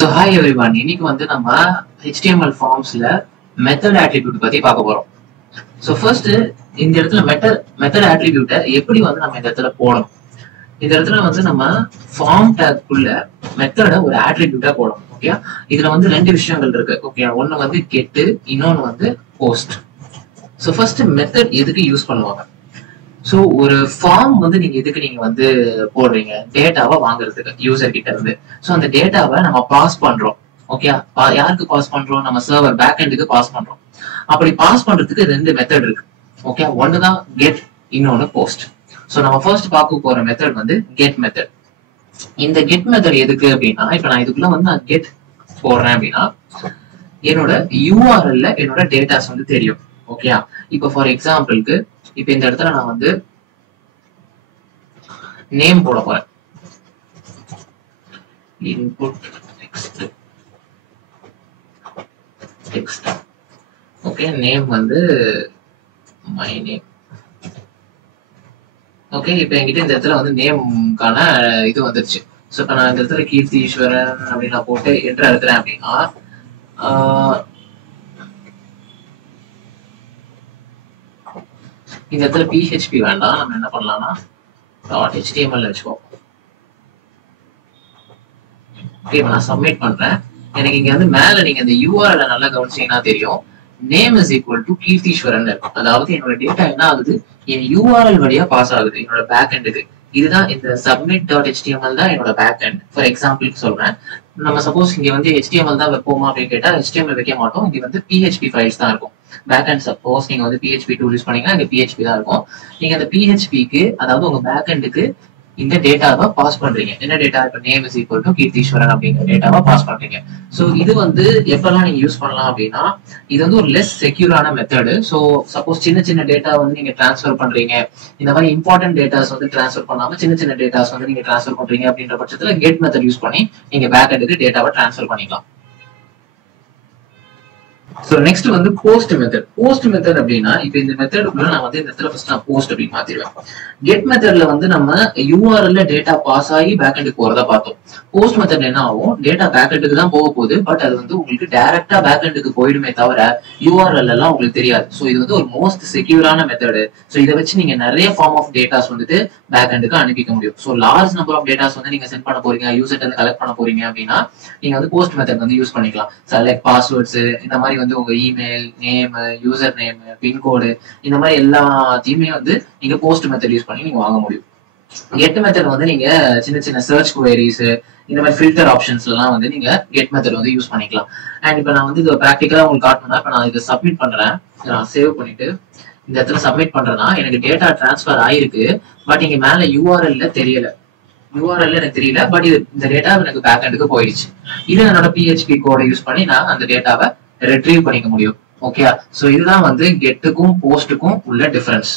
So hi everyone, இன்னைக்கு வந்து நம்ம HTML ஃபார்ம்ஸ்ல மெத்தட் ஆட்ரிபியூட் பத்தி பார்க்க போறோம். So first இந்த இடத்துல மெத்தட் ஆட்ரிபியூட்டை எப்படி வந்து நம்ம இந்த இடத்துல போடணும். இந்த இடத்துல வந்து நம்ம ஃபார்ம் டேக்குள்ள மெத்தட ஒரு ஆட்ரிபியூட்டா போடணும். ஓகே, இதுல வந்து ரெண்டு விஷயங்கள் இருக்கு. ஓகே, ஒன்னு வந்து கெட், இன்னொன்னு வந்து போஸ்ட். So first மெத்தட் எதுக்கு யூஸ் பண்ணுவாங்க? சோ ஒரு ஃபார்ம் வந்து நீங்க வந்து போடுறீங்க டேட்டாவை வாங்குறதுக்கு யூசர் கிட்ட இருந்து. சோ அந்த டேட்டாவை நம்ம பாஸ் பண்றோம். ஓகே, யாருக்கு பாஸ் பண்றோம்? நம்ம சர்வர் பேக் எண்டுக்கு பாஸ் பண்றோம். அப்படி பாஸ் பண்றதுக்கு ரெண்டு மெத்தட் இருக்கு. ஓகே, ஒண்ணுதான் கெட், இன்னொன்னு போஸ்ட். சோ நம்ம ஃபர்ஸ்ட் பார்க்க போற மெத்தட் வந்து கெட் மெத்தட். இந்த கெட் மெத்தட் எதுக்கு அப்படின்னா, இப்ப நான் இதுக்குள்ள வந்து நான் கெட் போடுறேன் அப்படின்னா என்னோட யூஆர்எல்ல என்னோட டேட்டாஸ் வந்து தெரியும். ஓகே, இப்ப ஃபார் எக்ஸாம்பிளுக்கு இப்ப இந்த இடத்துல நான் வந்து நேம் போட போறேன். Input text. ஓகே, நேம் வந்து மை நேம். ஓகே, இப்ப என்கிட்ட இந்த இடத்துல வந்து நேம்கான இது வந்துருச்சு. சோ இப்ப நான் இந்த இடத்துல கீர்த்தி ஈஸ்வரன் அப்படின்னு நான் போட்டு என்டர் அழுத்துறேன் அப்படின்னா இந்த இடத்துல PHP வேண்டாம், நம்ம என்ன பண்ணலாம்னா .html வச்சுக்கோம். ஓகே, நான் சப்மிட் பண்றேன். எனக்கு இங்க வந்து மேல நீங்க இந்த URL நல்லா கவனிச்சீங்கன்னா தெரியும், name is equal to Keertheeswaran இருக்கும். அதாவது என்னோட டேட்டா என்ன ஆகுது, என் URL வழியா பாஸ் ஆகுது என்னோட பேக் எண்டுக்கு. இதுதான் இந்த submit.html தான் என்னோட பேக் எண்ட். ஃபார் எக்ஸாம்பிளுக்கு சொல்றேன், நம்ம சப்போஸ் இங்க வந்து HTML தான் வைப்போமா அப்படின்னு கேட்டா HTML வைக்க மாட்டோம். இங்க வந்து PHP ஃபைல்ஸ் தான் இருக்கும். பேக் எண்ட் சப்போஸ் நீங்க வந்து PHP டூல் யூஸ் பண்ணீங்கன்னா இங்க PHP தான் இருக்கும். நீங்க அந்த PHPக்கு, அதாவது உங்க பேக் எண்டுக்கு இந்த டேட்டாவை பாஸ் பண்றீங்க. என்ன டேட்டா? இப்ப name is equal to Keertheeswaran அப்படிங்கிற டேட்டாவை பாஸ் பண்றீங்க. சோ இது வந்து எப்பெல்லாம் நீங்க யூஸ் பண்ணலாம் அப்படின்னா, இது வந்து ஒரு லெஸ் செக்யூரான மெத்தடு. சோ சப்போஸ் சின்ன சின்ன டேட்டா வந்து நீங்க டிரான்ஸ்ஃபர் பண்றீங்க, இந்த மாதிரி இம்பார்ட்டன்ட் டேட்டாஸ் வந்து டிரான்ஸ்ஃபர் பண்ணாம சின்ன சின்ன டேட்டாஸ் வந்து நீங்க டிரான்ஸ்ஃபர் பண்றீங்க அப்படின்ற பட்சத்துல கெட் மெத்தட் யூஸ் பண்ணி நீங்க பேக் எண்டுக்கு டேட்டாவை டிரான்ஸ்ஃபர் பண்ணிக்கலாம். சோ நெக்ஸ்ட் வந்து போஸ்ட் மெத்தட். போஸ்ட் மெத்தட் அப்படின்னா, இப்ப இந்த மெத்தடுக்குள்ள நான் வந்து இந்த இடத்துல ஃபர்ஸ்ட் நான் போஸ்ட் அப்படின்னு மாத்திடுவேன். கெட் மெத்தட்ல வந்து நம்ம யூஆர்எல்ல டேட்டா பாஸ் ஆகி பேக் எண்டுக்கு போறதா பார்த்தோம். போஸ்ட் மெத்தட் என்ன ஆகும், டேட்டா பேக் எண்டுக்கு தான் போக போகுது, பட் அது வந்து உங்களுக்கு டைரக்டா பேக் எண்டுக்கு போயிடுமே தவிர யூஆர்எல் எல்லாம் உங்களுக்கு தெரியாது. சோ இது வந்து ஒரு மோஸ்ட் செக்யூரான மெத்தடு. சோ இதை வச்சு நீங்க நிறைய ஃபார்ம் ஆஃப் டேட்டாஸ் வந்துட்டு பேக் எண்டுக்கு அனுப்பிக்க முடியும். So large number of datas வந்து நீங்க சென்ட் பண்ண போறீங்க, யூசர்ட்ட இருந்து கலெக்ட் பண்ண போறீங்க அப்படின்னா நீங்க வந்து போஸ்ட் மெத்தட் வந்து யூஸ் பண்ணிக்கலாம். லைக் பாஸ்வேர்ட்ஸ், இந்த மாதிரி வந்து உங்க email name, user name, pincode, இந்த மாதிரி எல்லாத்தையுமே வந்து நீங்க போஸ்ட் மெத்தட் யூஸ் பண்ணி நீங்க வாங்க முடியும். கெட் மெத்தட் வந்து நீங்க சின்ன சின்ன சர்ச் குவரிஸ், இந்த மாதிரி ஃபில்டர் ஆப்ஷன்ஸ்ல எல்லாம் வந்து நீங்க கெட் மெத்தட் வந்து யூஸ் பண்ணிக்கலாம். அண்ட் இப்ப நான் வந்து இது பிராக்டிகலா உங்களுக்கு காட்டணும்னா, இப்ப நான் இதை சப்மிட் பண்றேன், நான் சேவ் பண்ணிட்டு இந்த இடத்துல சப்மிட் பண்றேன்னா எனக்கு டேட்டா டிரான்ஸ்ஃபர் ஆயிருக்கு, பட் இங்க மேல யூஆர்எல்ல தெரியல. யூஆர்எல் எனக்கு தெரியல, பட் இந்த டேட்டா எனக்கு பேக் எண்டுக்கு போயிடுச்சு. இது என்னோட PHP கோடை யூஸ் பண்ணி நான் அந்த டேட்டாவை ரெட்ரீவ் பண்ணிக்க முடியும். ஓகே, சோ இதுதான் வந்து கெட்டுக்கும் போஸ்டுக்கும் உள்ள டிஃபரன்ஸ்.